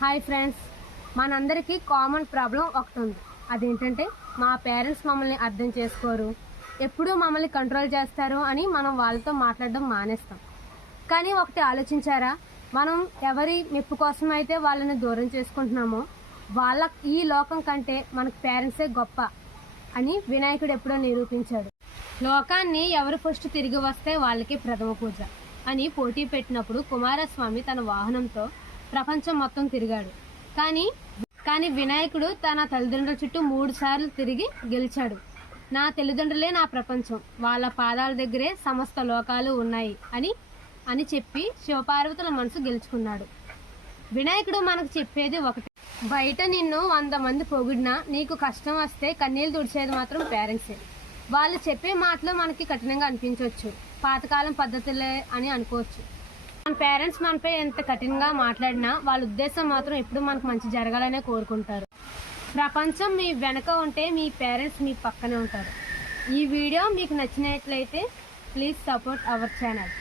Hi friends, మనందరికీ common problem ఒకటి ఉంది. అదేంటంటే మా పేరెంట్స్ మమ్మల్ని అర్థం చేసుకోరు, ఎప్పుడూ మమ్మల్ని కంట్రోల్ చేస్తారు అని మనం వాళ్ళతో మాట్లాడడం మానేస్తాం. కానీ ఒకటి ఆలోచించారా, మనం ఎవరి మెప్పు కోసం అయితే వాళ్ళని దూరం చేసుకుంటున్నామో వాళ్ళ ఈ లోకం కంటే మనకు పేరెంట్సే గొప్ప అని వినాయకుడు ఎప్పుడో నిరూపించాడు. లోకాన్ని ఎవరు ఫస్ట్ తిరిగి వస్తే వాళ్ళకి ప్రథమ పూజ అని పోటీ పెట్టినప్పుడు కుమారస్వామి తన వాహనంతో ప్రపంచం మొత్తం తిరిగాడు. కానీ వినాయకుడు తన తల్లిదండ్రుల చుట్టూ 3 సార్లు తిరిగి గెలిచాడు. నా తల్లిదండ్రులే నా ప్రపంచం, వాళ్ళ పాదాల దగ్గరే సమస్త లోకాలు ఉన్నాయి అని చెప్పి శివపార్వతుల మనసు గెలుచుకున్నాడు. వినాయకుడు మనకు చెప్పేది ఒకటి, బయట నిన్ను 100 మంది పొగిడినా నీకు కష్టం వస్తే కన్నీళ్ళు తుడిచేది మాత్రం పేరెంట్సే. వాళ్ళు చెప్పే మాటలు మనకి కఠినంగా అనిపించవచ్చు, పాతకాలం పద్ధతులే అని అనుకోవచ్చు. మన పేరెంట్స్ మనపై ఎంత కఠినంగా మాట్లాడినా వాళ్ళ ఉద్దేశం మాత్రం ఎప్పుడు మనకు మంచి జరగాలనే కోరుకుంటారు. ప్రపంచం మీ వెనక ఉంటే మీ పేరెంట్స్ మీ పక్కనే ఉంటారు. ఈ వీడియో మీకు నచ్చినట్లయితే ప్లీజ్ సపోర్ట్ అవర్ ఛానల్.